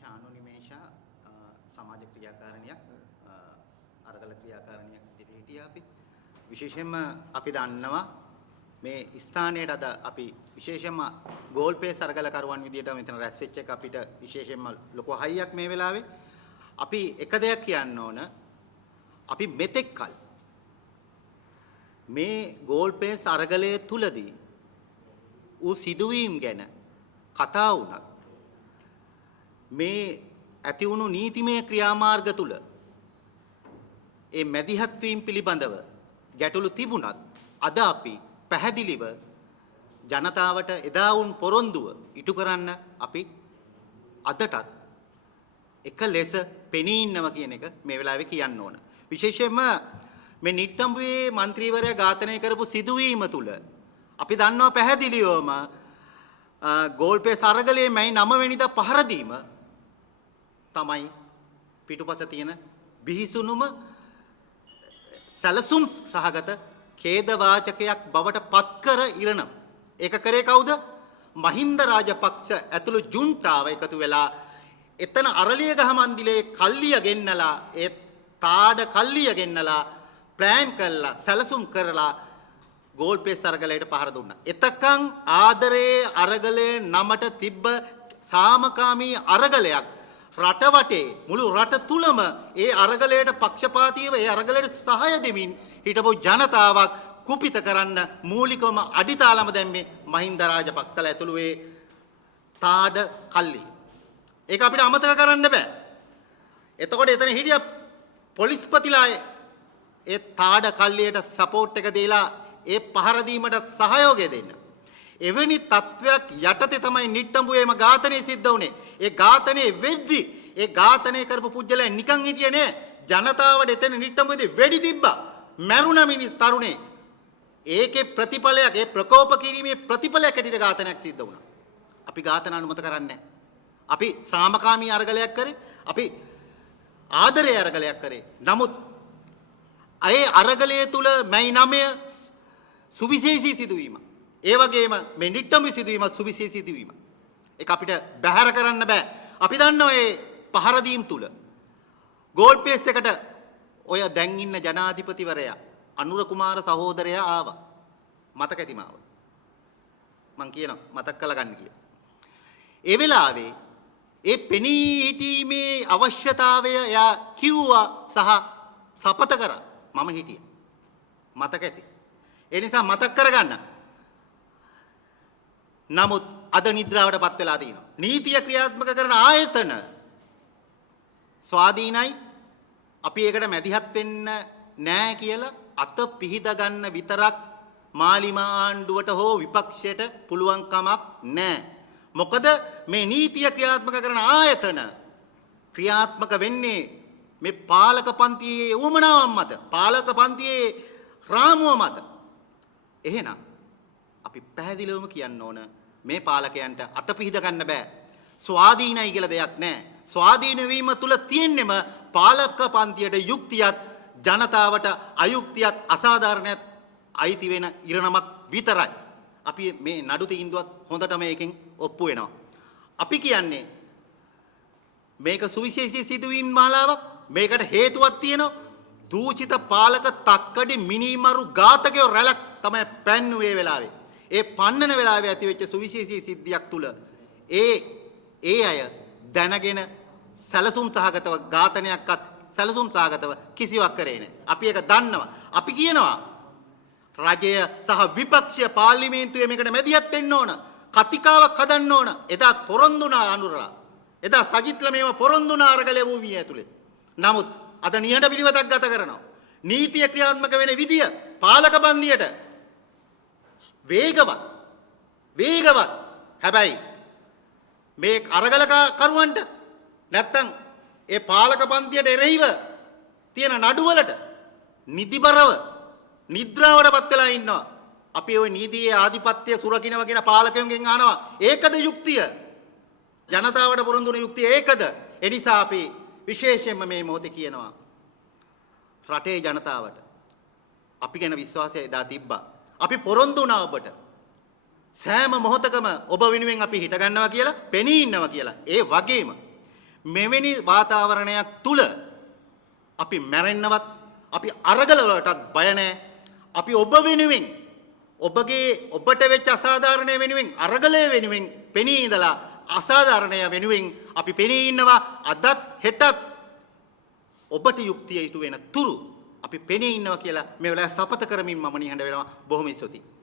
ඡානුනිමේෂ සමාජ ක්‍රියාකාරණයක් අරගල ක්‍රියාකාරණයක් විදිහට හිටියා අපි විශේෂයෙන්ම අපි දන්නවා මේ ස්ථානයේ අද අපි විශේෂයෙන්ම ගෝල්පේ සරගලකරුවන් විදිහට මෙතන රැස් වෙච්ච එක අපිට විශේෂයෙන්ම ලොකු හයියක් මේ වෙලාවේ අපි එක දෙයක් කියන්න ඕන අපි මෙතෙක් කල මේ ගෝල්පේ සරගලයේ තුලදී ඌ සිදුවීම් ගැන කතා වුණා මේ ඇති වුණු නීතිමය ක්‍රියාමාර්ග තුල ඒ මැදිහත් වීම පිළිබඳව ගැටලු තිබුණත් අද අපි පැහැදිලිව ජනතාවට එදා වුන් පොරොන්දුව ඉටු කරන්න අපි අදටත් එක ලෙස පෙනී ඉන්නවා කියන එක මේ වෙලාවේ කියන්න ඕන. විශේෂයෙන්ම මේ නිට්ටඹුවේ മന്ത്രിවරයා ඝාතනය කරපු සිදුවීම තුල අපි දන්නවා පැහැදිලිවම ගෝල්පේ සරගලයේ මැයි 9 වෙනිදා පහර දීම තමයි පිටුපස තියෙන බිහිසුණුම සැලසුම් සහගත ඛේද වාචකයක් බවට පත්කර ඉරනම් ඒක කරේ කවුද? මහින්ද රාජපක්ෂ ඇතුළු ජුන්ටාව එකතු වෙලා එතන අරලියගහ මන්දිලේ කල්ලිය ගෙන්නලා ඒ තාඩ කල්ලිය ගෙන්නලා ප්ලෑන් කළා සැලසුම් කරලා ගෝල්පේ සරගලයට පහර දුන්නා. එතකන් ආදරේ අරගලේ නමට තිබ්බ සාමකාමී අරගලයක් රට වටේ මුළු රට තුලම ඒ අරගලයට පක්ෂපාතීව ඒ අරගලයට සහාය දෙමින් හිටපු ජනතාවක් කුපිත කරන්න මූලිකවම අඩිතාලම දැම්මේ මහින්ද රාජපක්ෂලා ඇතුළු ඒ තාඩ කල්ලි. ඒක අපිට අමතක කරන්න බෑ. එතකොට එතන හිටිය පොලිස්පතිලා ඒ තාඩ කල්ලියට සපෝට් එක දීලා ඒ පහර දීමට සහයෝගය දෙන්න. එවැනි තත්වයක් යටතේ තමයි නිට්ටඹුවේම ඝාතනය සිද්ධ වුණේ. ඒ ඝාතනයේ වෙද්දි ඒ ඝාතනය කරපු පුජ්‍යලයා නිකන් හිටියේ නෑ. ජනතාවට එතන නිට්ටඹුවේදී වෙඩි තිබ්බා. මැරුණ මිනිස් තරුණේ. ඒකේ ප්‍රතිඵලයක් ඒ ප්‍රකෝප කිරීමේ ප්‍රතිඵලයක් ඇටිද ඝාතනයක් සිද්ධ වුණා. අපි ඝාතන අනුමත කරන්නේ නෑ. අපි සාමකාමී අරගලයක් කරේ. අපි ආදරේ අරගලයක් කරේ. නමුත් ඒ අරගලයේ තුල මැයි 9 සුවිශේෂී සිදුවීම. ඒ වගේම මේ නිට්ටඹුවේ සිදුවීම සුවිශේෂී සිදුවීම. ඒක අපිට බැහැර කරන්න බෑ. අපි දන්නවා මේ පහර දීම් තුල ගෝල්පේස් එකට ඔය දැන් ඉන්න ජනාධිපතිවරයා අනුර කුමාර සහෝදරයා ආවා. මතක ඇති මාව. මං කියනවා මතක් කරලා ගන්න කියලා. ඒ වෙලාවේ ඒ පෙනී හිටීමේ අවශ්‍යතාවය එයා කිව්වා සහ සපත කරා. මම හිටියා. මතක ඇති. ඒ නිසා මතක් කරගන්න. නමුත් අද නිද්‍රාවටපත් වෙලා තියෙනවා. නීතිය ක්‍රියාත්මක කරන ආයතන ස්වාධීනයි. අපි ඒකට මැදිහත් වෙන්න නෑ කියලා අත පිහිද ගන්න විතරක් මාලිමා ආණ්ඩුවට හෝ විපක්ෂයට පුළුවන් කමක් නෑ. මොකද මේ නීතිය ක්‍රියාත්මක කරන ආයතන ක්‍රියාත්මක වෙන්නේ මේ පාලක පන්තියේ උවමනාවන් මත, පාලක පන්තියේ රාමුව මත. එහෙනම් අපි පැහැදිලිවම කියන්න ඕන මේ පාලකයන්ට අත පිහිද ගන්න බෑ. ස්වාධීනයි කියලා දෙයක් නැහැ. ස්වාධීන වීම තුල තියෙන්නෙම පාලක පන්තියට යුක්තියත් ජනතාවට අයුක්තියත් අසාධාරණයත් අයිති වෙන ඉරණමක් විතරයි. අපි මේ නඩු තීන්දුවත් හොඳට මේකෙන් ඔප්පු වෙනවා. අපි කියන්නේ මේක සුවිශේෂී සිදුවීම් මාලාවක්. මේකට හේතුවක් තියෙනවා. දූෂිත පාලක තක්කඩි මිනිමරු ඝාතකයෝ රැලක් තමයි පැන්නුවේ වෙලාවේ. ඒ පන්නන වෙලාවේ ඇති වෙච්ච සුවිශේෂී සිද්ධියක් තුල ඒ අය දැනගෙන සැලසුම් සහගතව ඝාතනයක්වත් සැලසුම් සහගතව කිසිවක් කරේ නැහැ. අපි ඒක දන්නවා. අපි කියනවා රජය සහ විපක්ෂය පාර්ලිමේන්තුවේ මේකට මැදිහත් වෙන්න ඕන. කතිකාවක් හදන්න ඕන. එදා පොරොන්දුනා අනුරලා. එදා සජිත්ලා මේව පොරොන්දුනා අරගලේ භූමිය ඇතුලේ. නමුත් අද නිහඬ පිළිවෙතක් ගත කරනවා. නීතිය ක්‍රියාත්මක වෙන විදිය පාලක බන්දියට වේගවත්. හැබැයි මේ අරගල කරුවන්ට නැත්තම් ඒ පාලක පන්තියට එරෙහිව තියෙන නඩුවලට නිදිබරව නිද්‍රාවටපත් වෙලා ඉන්නවා. අපි ওই නීතියේ ආධිපත්‍ය සුරකින්නවා කියන පාලකයන්ගෙන් අහනවා ඒකද යුක්තිය? ජනතාවට පොරොන්දු වෙන යුක්තිය ඒකද? ඒ නිසා අපි විශේෂයෙන්ම මේ මොහොතේ කියනවා රටේ ජනතාවට අපි ගැන විශ්වාසය එදා තිබ්බා. අපි පොරොන්දු වුණා ඔබට. සෑම මොහොතකම ඔබ වෙනුවෙන් අපි හිට ගන්නවා කියලා, පෙනී ඉන්නවා කියලා. ඒ වගේම මෙවැනි වාතාවරණයක් තුල අපි මැරෙන්නවත් අපි අරගල වලටත් බය නැහැ. අපි ඔබ වෙනුවෙන් ඔබට වෙච්ච අසාධාරණය වෙනුවෙන් අරගලය වෙනුවෙන් පෙනී ඉඳලා අසාධාරණය වෙනුවෙන් අපි පෙනී ඉන්නවා. අදත් හෙටත් ඔබට යුක්තිය ඉටු වෙන තුරු අපි පෙනී ඉන්නවා කියලා මේ වෙලාවේ සපත කරමින් මම නිහඬ වෙනවා. බොහොම ස්තුතියි.